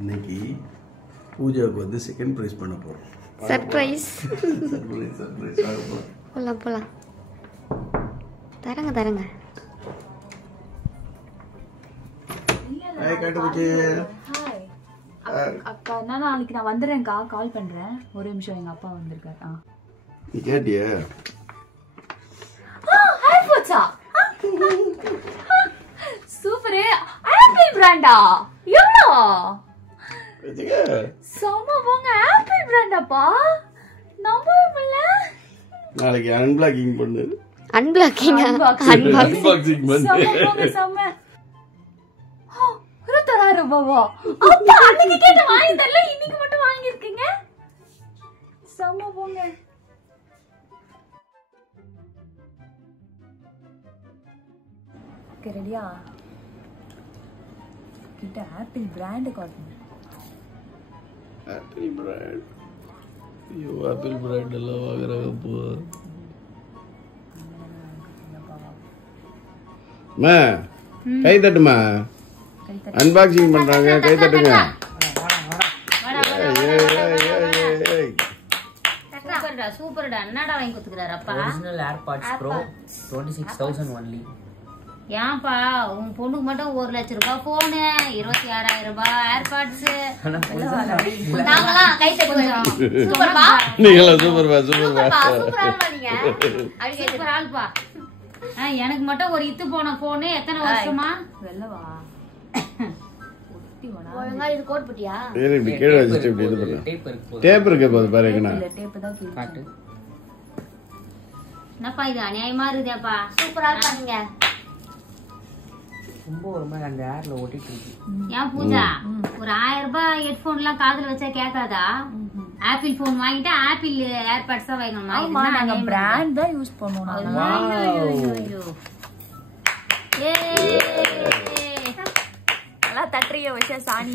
இன்னைக்கு பூஜாவுக்கு வந்து second prize பண்ண போறோம். சர்ப்ரைஸ். சர்ப்ரைஸ் ஆக போறோம். போலாம். தரங்க. ஹாய் காட்டுபுச்சி. ஹாய். அக்கா நாளைக்கு நான் வந்துறேன்க்கா, கால் பண்றேன். ஒரு நிமிஷம், எங்க அப்பா வந்திருக்காரு. நீ கேட்டியா? ஹாய் போச்சா. சூப்பர். ஆப்பிள் பிராண்டா? எவ்வளோ? சம போங்க. ஆப்பிள் பிராண்டாப்பா. நம்பவே முடியல. நாளைக்கு அன்பிளாக்கிங் பண்ணு. அன்பிளாக்கிங் அன்பாக்சிங் பண்ணு. சம போங்க சம. 26,000 ரூபாவா? அப்பா அன்னைக்கு கேட்ட வாங்கி தரல, இன்னைக்கு மட்டும் வாங்கி இருக்கீங்க. சம போங்க. ஓகே ரெடியா? கிட்ட ஆப்பிள் பிராண்ட் காட்டுங்க. Apple brand. ஐயோ ஆப்பிள் பிராண்ட் எல்லாம் வாங்குறாங்க போ. மா கை தட்டுமா. அன்பாக்சிங் பண்றாங்க, கை தட்டுங்க. சூப்பர்டா. என்னடா வாங்கி கொடுத்துக்கிறாரு அப்பா? Original AirPods bro 26,000 only. ஏன்பா உன் பொண்ணுக்கு மட்டும் 1 லட்சம் ரூபாய் போனு, 26,000 ரூபாய் ஏர்பாட்ஸ். நாங்களாம் கை தட்டுவோம். சூப்பர்பா. நீங்களா சூப்பர்பா சூப்பர்பா. சூப்பரா நீங்க. அப்படி சூப்பர் ஆள்பா. எனக்கு மட்டும் ஒரு இத்து போன போனு எத்தனை வருஷமா? வெல்லவா? ஒழுங்கா இது கோட் பட்டியா? ஏன் இப்படி கீழ வச்சிட்டு இப்படி இது பண்ணு. டேப் இருக்கு பாருங்கண்ணா. டேப் தான் காட்டு. என்னப்பா இது அநியாயமா இருக்குதேப்பா. சூப்பரா இருப்பாங்க. ரொம்ப ஒரு மாதிரி அந்த ஏர்ல ஓட்டிட்டு இருக்கு. ஏன் பூஜா ஒரு 1000 ரூபாய் ஹெட்போன் எல்லாம் காதுல வச்சா கேட்காதா? ஆப்பிள் போன் வாங்கிட்டா ஆப்பிள் ஏர்பாட்ஸ் தான் வாங்கணுமா? ஆமா நாங்க பிராண்ட் தான் யூஸ் பண்ணுவோம். நல்லா தட்டறிய வச்ச சாணி.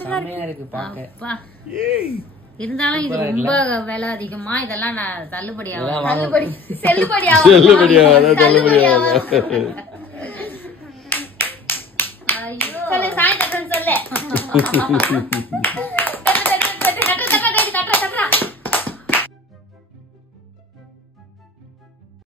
செமையா இருக்கு பாக்க. இருந்தாலும் இது ரொம்ப விலை அதிகமா. இதெல்லாம் நான் தள்ளுபடி ஆகும். செல்லுபடி ஆகாத தள்ளுபடி ஆகாத. ஐயோ சொல்லு சாயந்தரம் சொல்லு.